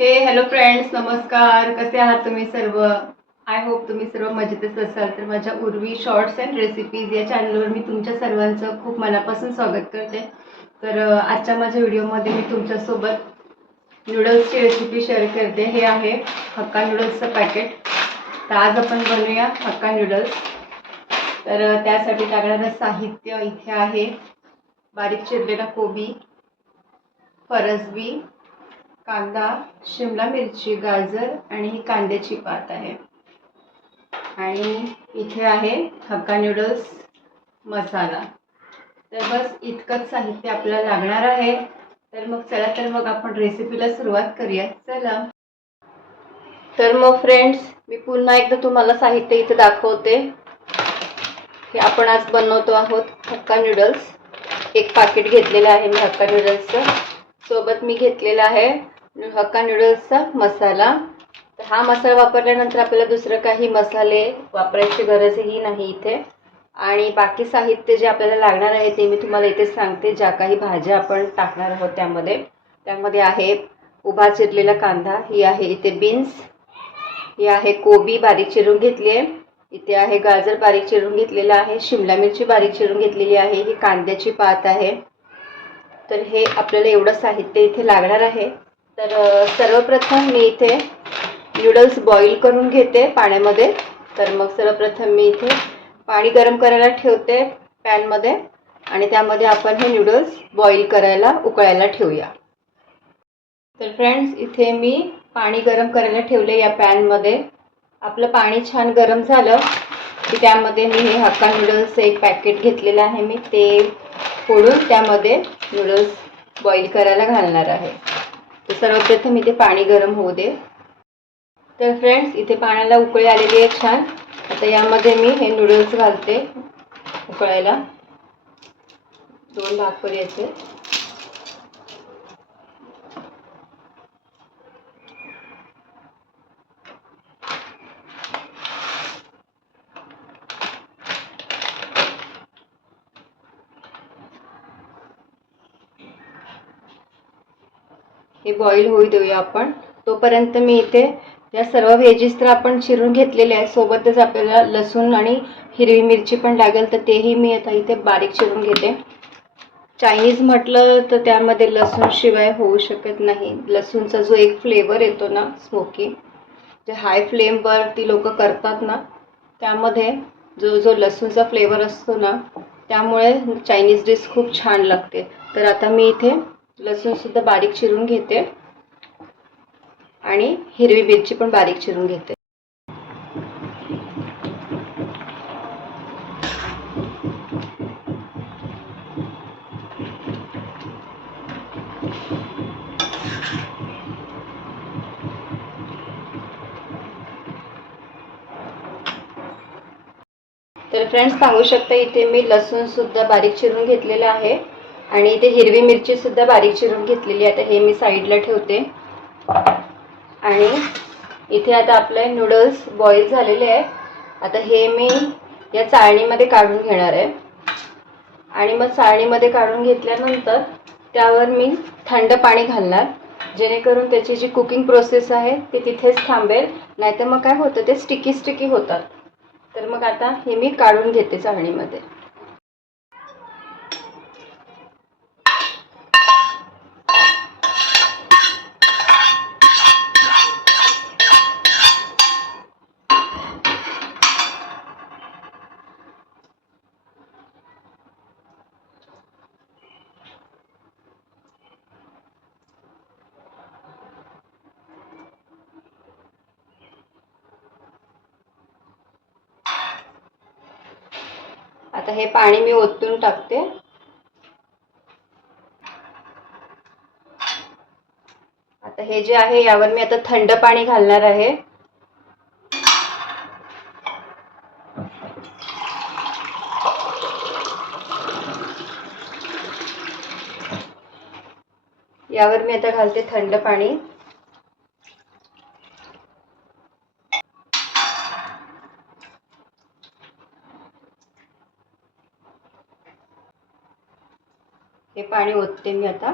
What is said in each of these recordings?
हे hello friends नमस्कार. कसे आहात तुम्ही सर्व? आय होप तुम्ही सर्व मजेतच असाल. तर माझ्या उर्वी शॉर्ट्स अँड रेसिपीज या चॅनलवर मी तुमच्या सर्वांचं खूप मनापासून स्वागत करते. तर आजच्या माझ्या व्हिडिओमध्ये मी तुमच्यासोबत नूडल्सची रेसिपी शेअर करते. हे आहे हक्का नूडल्सचं पॅकेट तर आज आपण बनवूया हक्का नूडल्स तर त्यासाठी लागणारं साहित्य इथे आहे. बारीक चिरलेला कोबी फरसबी कांदा शिमला मिरची गाजर आणि ही कांद्याची पात आहे. आणि इथे आहे हक्का नूडल्स मसाला. तर बस इतकंच साहित्य आपल्याला लागणार आहे. तर मग चला तर मग आपण रेसिपीला सुरुवात करूया चला. तर मग फ्रेंड्स मी पुन्हा एकदा तुम्हाला साहित्य इथे दाखवते. हे आपण आज बनवतो आहोत हक्का नूडल्स एक पाकिट घेतलेलं आहे मी हक्का नूडल्सचं सोबत मी घेतलेलं आहे हक्का नूडल्सचा मसाला. तर हा मसाला वापरल्यानंतर आपल्याला दुसरं काही मसाले वापरायची गरजही नाही इथे. आणि बाकी साहित्य जे आपल्याला लागणार आहे ते मी तुम्हाला इथे सांगते ज्या काही भाज्या आपण टाकणार आहोत त्यामध्ये. त्यामध्ये आहे उभा चिरलेला कांदा ही आहे इथे बीन्स ही आहे कोबी बारीक चिरून घेतली आहे. इथे आहे गाजर बारीक चिरून घेतलेलं आहे शिमला मिरची बारीक चिरून घेतलेली आहे ही कांद्याची पात आहे. तर हे आपल्याला एवढं साहित्य इथे लागणार आहे. तर सर्वप्रथम मी इथे नूडल्स बॉईल करून घेते पाण्यामध्ये. तर मग सर्वप्रथम मी इथे पाणी गरम करायला ठेवते पॅनमध्ये आणि त्यामध्ये आपण हे नूडल्स बॉईल करायला उकळायला ठेवूया. तर फ्रेंड्स इथे मी पाणी गरम करायला ठेवले या पॅनमध्ये. आपलं पाणी छान गरम झालं की त्यामध्ये मी हे हक्का नूडल्सचं एक पॅकेट घेतलेलं आहे. मी ते फोडून त्यामध्ये नूडल्स बॉईल करायला घालणार आहे. तर सर्वप्रथम इथे पाणी गरम होऊ दे. तर फ्रेंड्स इथे पाण्याला उकळी आलेली आहे छान. आता यामध्ये मी हे नूडल्स घालते उकळायला. दोन भाग करायचे बॉईल होऊ देऊया आपण. तोपर्यंत मी इथे या सर्व व्हेजीस तर आपण चिरून घेतलेले आहे सोबतच आपल्याला लसूण आणि हिरवी मिरची पण लागेल तर तेही मी आता इथे बारीक चिरून घेते. चायनीज म्हटलं तर त्यामध्ये लसूणशिवाय होऊ शकत नाही. लसूणचा जो एक फ्लेवर येतो ना स्मोकी जे हाय फ्लेमवर ती लोक करतात ना त्यामध्ये जो जो लसूणचा फ्लेवर असतो ना त्यामुळे चायनीज डिश खूप छान लागते. तर आता मी इथे लसूणसुद्धा बारीक चिरून घेते. आणि हिरवी मिरची पण बारीक चिरून घेते. तर फ्रेंड्स सांगू शकता इथे मी लसूणसुद्धा बारीक चिरून घेतलेलं आहे. आणि इथे हिरवी मिरची सुद्धा बारीक चिरून घेतलेली आहे. आता हे मी साईडला ठेवते. आणि इथे आता आपले नूडल्स बॉईल झालेले आहे आता हे मी या चाळणीमध्ये काढून घेणार आहे. आणि मग चाळणीमध्ये काढून घेतल्यानंतर त्यावर मी थंड पाणी घालणार. जेणेकरून त्याची जी कुकिंग प्रोसेस आहे ती तिथेच थांबेल. नाहीतर मग काय होतं ते स्टिकी स्टिकी होतात. तर मग आता हे मी काढून घेते चाळणीमध्ये. आता हे पाणी मी ओतून टाकते. आता हे जे आहे यावर मी आता थंड पाणी घालणार आहे. यावर मी आता घालते थंड पाणी. पाणी ओतते मी आता.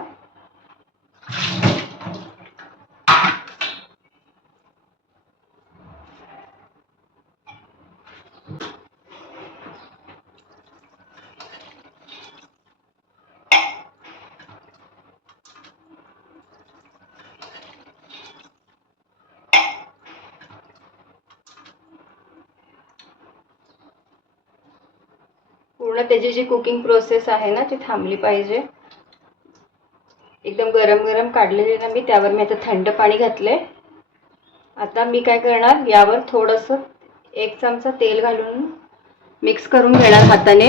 पूर्ण त्याची जी कुकिंग प्रोसेस आहे ना ती थांबली पाहिजे. एकदम गरम गरम काढलेले ना मी त्यावर मी आता थंड पाणी घातले आता मी काय करणार यावर थोडंसं एक चमचा तेल घालून मिक्स करून घेणार हाताने.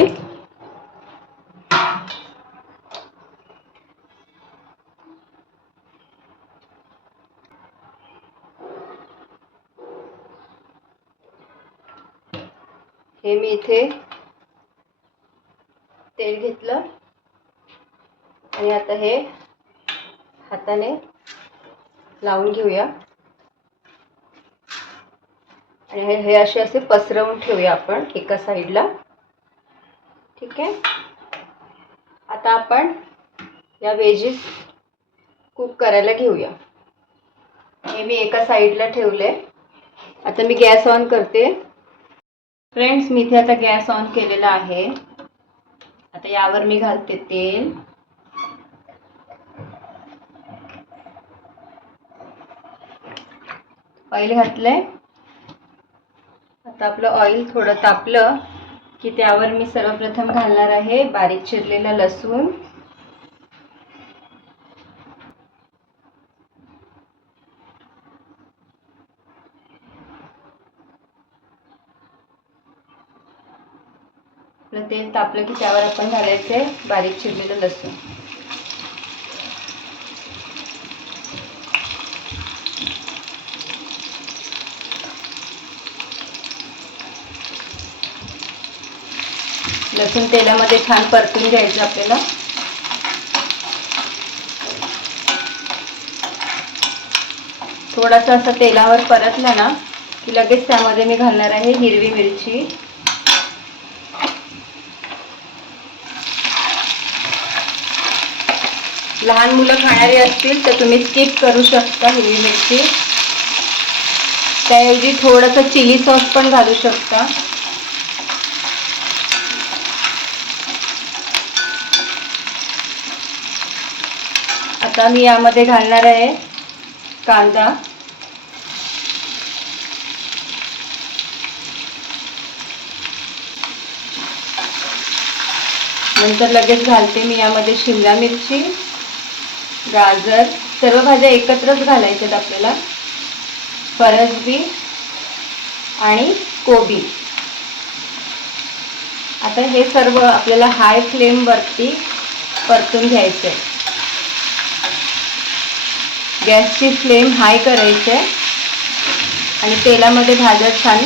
हे मी इथे तेल घेतलं. आणि आता हे हाताने लावून घेऊया. आणि हे असे असे पसरवून ठेवूया आपण एका साईडला. ठीक आहे? आता आपण या वेजीस कुक करायला घेऊया. हे मी एका साईडला ठेवले. आता मी गॅस ऑन करते. फ्रेंड्स मी इथे आता गॅस ऑन केलेला आहे. आता यावर मी घालते तेल. ऑइल घातलंय. आता आपलं ऑइल थोडं तापलं की त्यावर मी सर्वप्रथम घालणार आहे बारीक चिरलेला लसूण. आपलं तेल तापलं की त्यावर आपण घालायचे बारीक चिरलेलं लसूण. लसूण तेलामध्ये छान परतून घ्यायचं आपल्याला. थोडासा असं तेलावर परतलं ना की लगेच त्यामध्ये मी घालणार आहे हिरवी मिरची. लहान मुलं खाणारी असतील तर तुम्ही स्किप करू शकता हिरवी मिरची. त्याऐवजी थोडंसं चिली सॉस पण घालू शकता. आता मी यामध्ये घालणार आहे कांदा. नंतर लगेच घालते मी यामध्ये शिमला मिरची गाजर सर्व भाज्या एकत्रच घालायच्यात आपल्याला. फरसबी आणि कोबी. आता हे सर्व आपल्याला हाय फ्लेमवरती परतून घ्यायचं आहे गॅसची फ्लेम हाय करायची आहे. आणि तेलामध्ये भाज्या छान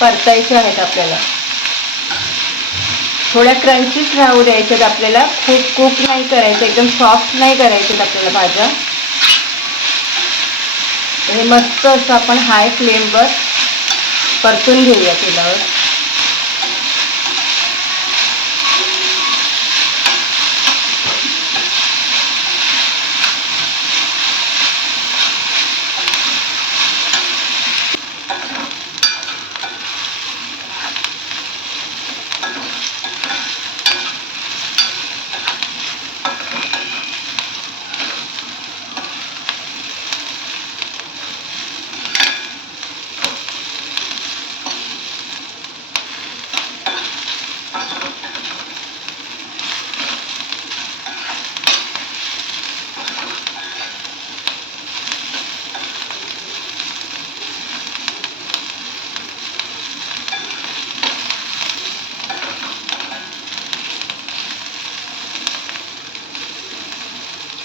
परतायच्या आहेत आपल्याला. थोड्या क्रंचीच राहू द्यायच्यात आपल्याला. खूप कुक नाही करायचं. एकदम सॉफ्ट नाही करायच्यात आपल्याला भाज्या. हे मस्त असं आपण हाय फ्लेमवर परतून घेऊया तेलावर.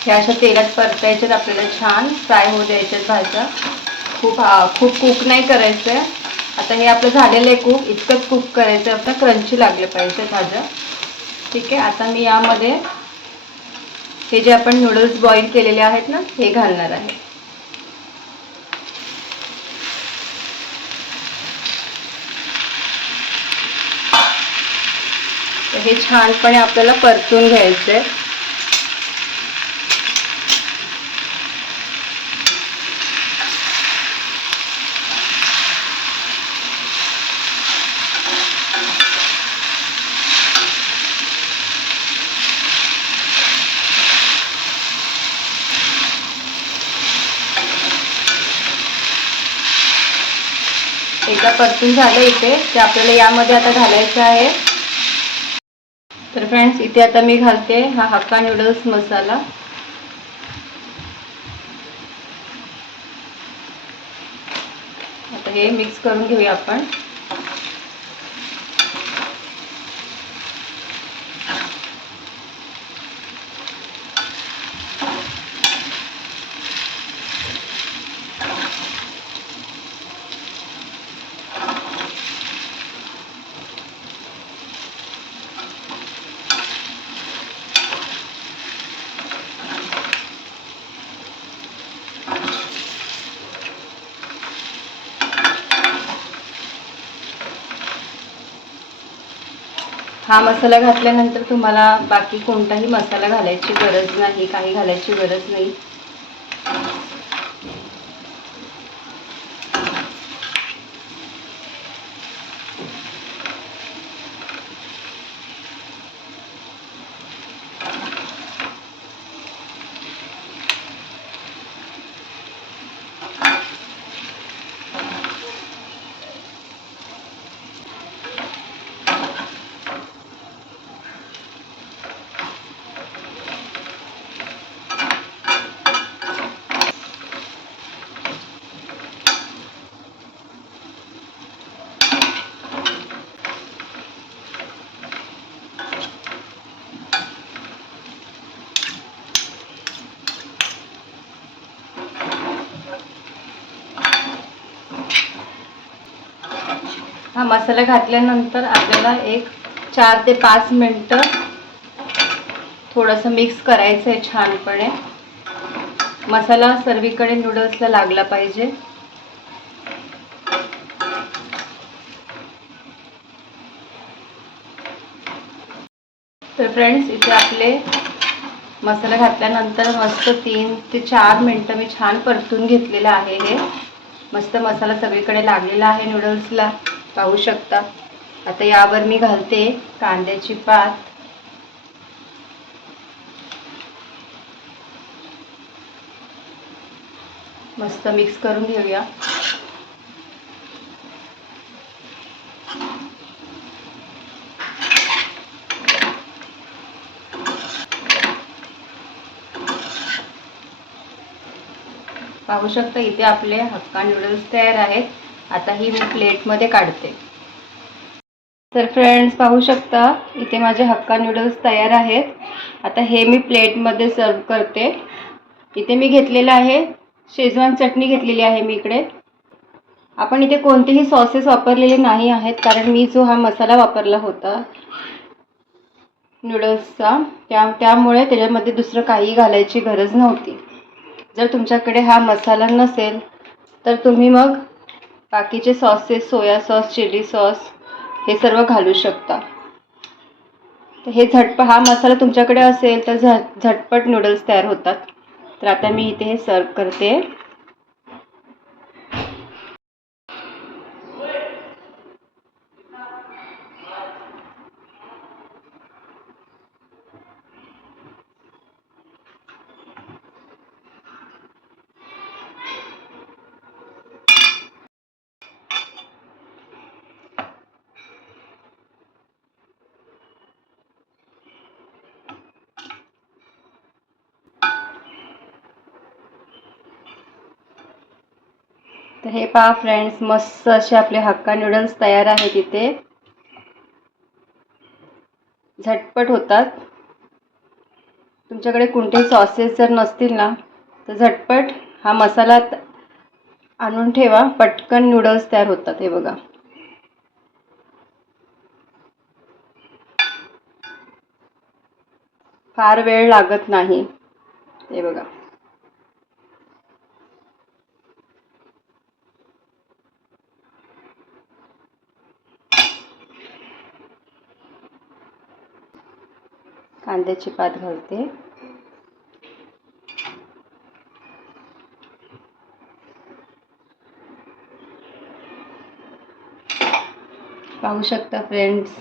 हे अशा तेलात परतायच्यात आपल्याला छान. फ्राय होऊ द्यायच्यात भाज्या. खूप खूप कुक नाही करायचं आहे आता हे आपलं झालेलं आहे कुक इतकंच कुक करायचं आहे आपलं क्रंची लागले पाहिजे भाज्या. ठीक आहे आता मी यामध्ये हे जे आपण नूडल्स बॉईल केलेले आहेत ना हे घालणार आहे. हे छानपणे आपल्याला परतून घ्यायचं आहे एकदा परतून झालं इथे ते आपल्याला यामध्ये आता घालायचं आहे. तर फ्रेंड्स इथे आता मी घालते हा हक्का नूडल्स मसाला. आता हे मिक्स करून घेऊया आपण. हा मसाला घातल्यानंतर तुम्हाला बाकी कोणताही मसाला घालायची गरज नाही काही घालायची गरज नाही. हा मसाला घातल्यानंतर आपल्याला एक चार ते पाच मिनटं थोडंसं मिक्स करायचं आहे छानपणे. मसाला सर्वीकडे नूडल्सला लागला पाहिजे. तर फ्रेंड्स इथे आपले मसाला घातल्यानंतर मस्त तीन ते चार मिनटं मी छान परतून घेतलेलं आहे हे. मस्त मसाला सगळीकडे लागलेला आहे नूडल्सला पाहू शकता. आता यावर मी घालते कांद्याची पात. मस्त मिक्स करून घेऊया. पाहू शकता इथे आपले हक्का नूडल्स तयार आहेत. आता ही मी प्लेटमध्ये काढते. तर फ्रेंड्स पाहू शकता इथे माझे हक्का नूडल्स तयार आहेत. आता हे मी प्लेटमध्ये सर्व करते. इथे मी घेतलेलं आहे शेजवान चटणी घेतलेली आहे मी इकडे. आपण इथे कोणतेही सॉसेस वापरलेले नाही आहेत कारण मी जो हा मसाला वापरला होता नूडल्सचा त्या त्यामुळे त्याच्यामध्ये दुसरं काही घालायची गरज नव्हती. जर तुमच्याकडे हा मसाला नसेल तर तुम्ही मग बाकीचे sauces soya sauce chilli sauce हे सर्व घालू शकता. तर हे झटप हा मसाला तुमच्याकडे असेल तर झट झटपट नूडल्स तयार होतात. तर आता मी इथे हे सर्व करते. तर हे पहा फ्रेंड्स मस्त असे आपले हक्का नूडल्स तयार आहेत इथे. झटपट होतात. तुमच्याकडे कोणतेही सॉसेस जर नसतील ना तर झटपट हा मसाला आणून ठेवा. पटकन नूडल्स तयार होतात हे बघा. फार वेळ लागत नाही. हे बघा. कांद्याची पात घालते. पाहू शकता फ्रेंड्स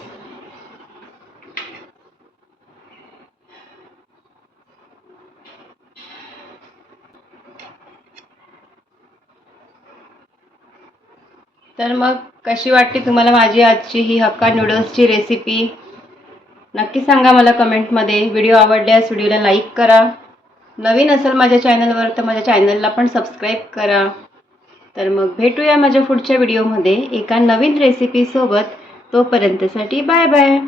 तर मग कशी वाटते तुम्हाला माझी आजची ही हक्का नूडल्सची रेसिपी नक्की सांगा मला कमेंटमध्ये. व्हिडिओ आवडल्यास व्हिडिओला लाईक करा. नवीन असेल माझ्या चॅनलवर तर माझ्या चॅनलला पण सबस्क्राईब करा. तर मग भेटूया माझ्या पुढच्या व्हिडिओमध्ये. एका नवीन रेसिपीसोबत तोपर्यंतसाठी बाय बाय.